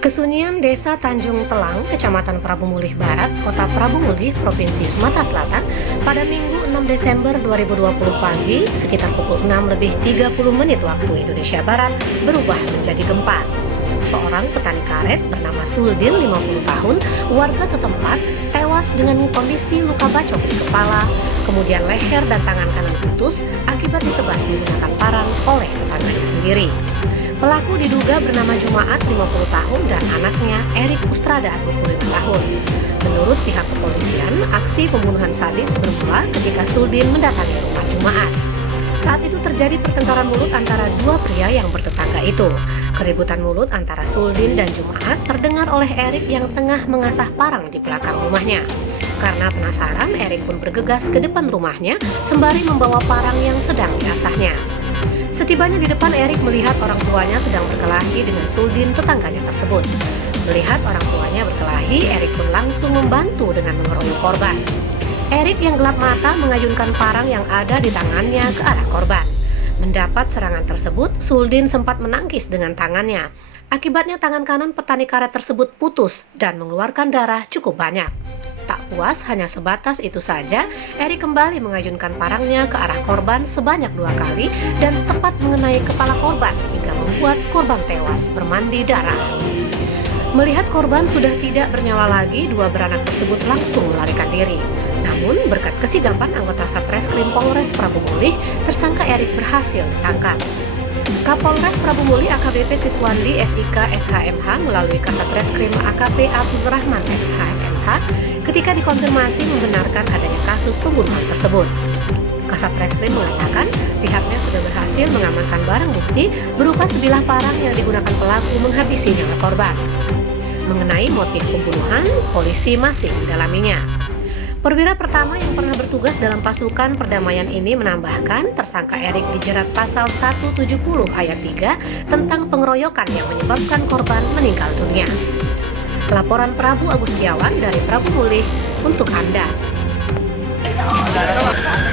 Kesunyian Desa Tanjung Telang, Kecamatan Prabu Mulih Barat, Kota Prabu Mulih, Provinsi Sumatera Selatan, pada Minggu 6 Desember 2020 pagi, sekitar pukul 6:30 waktu Indonesia Barat, berubah menjadi gempar. Seorang petani karet bernama Suldin, 50 tahun, warga setempat, tewas dengan kondisi luka bacok di kepala, kemudian leher dan tangan kanan putus akibat ditebas menggunakan parang oleh tetangganya sendiri. Pelaku diduga bernama Jumaat, 50 tahun, dan anaknya Erik Ustrada, 25 tahun. Menurut pihak kepolisian, aksi pembunuhan sadis bermula ketika Suldin mendatangi rumah Jumaat. Saat itu terjadi pertengkaran mulut antara dua pria yang bertetangga itu. Keributan mulut antara Suldin dan Jumaat terdengar oleh Erik yang tengah mengasah parang di belakang rumahnya. Karena penasaran, Erik pun bergegas ke depan rumahnya sembari membawa parang yang sedang diasahnya. Setibanya di depan, Erik melihat orang tuanya sedang berkelahi dengan Suldin, tetangganya tersebut. Melihat orang tuanya berkelahi, Erik pun langsung membantu dengan mengeroyok korban. Erik yang gelap mata mengayunkan parang yang ada di tangannya ke arah korban. Mendapat serangan tersebut, Suldin sempat menangkis dengan tangannya. Akibatnya tangan kanan petani karet tersebut putus dan mengeluarkan darah cukup banyak. Tak puas hanya sebatas itu saja, Erik kembali mengayunkan parangnya ke arah korban sebanyak 2 kali dan tepat mengenai kepala korban hingga membuat korban tewas bermandi darah. Melihat korban sudah tidak bernyawa lagi, dua beranak tersebut langsung melarikan diri. Namun berkat kesigapan anggota Satreskrim Polres Prabu Mulih, tersangka Erik berhasil ditangkap. Kapolres Prabu Mulih AKBP Siswandi SIK SHMH melalui Kasatreskrim AKP Abdul Rahman SHMH ketika dikonfirmasi membenarkan adanya kasus pembunuhan tersebut. Kasatreskrim mengatakan pihaknya sudah berhasil mengamankan barang bukti berupa sebilah parang yang digunakan pelaku menghabisi nyawa korban. Mengenai motif pembunuhan, polisi masih mendalaminya. Perwira pertama yang pernah bertugas dalam pasukan perdamaian ini menambahkan tersangka Erik dijerat pasal 170 ayat 3 tentang pengeroyokan yang menyebabkan korban meninggal dunia. Laporan Prabu Agustiawan dari Prabu Mulih untuk Anda. Ya Allah.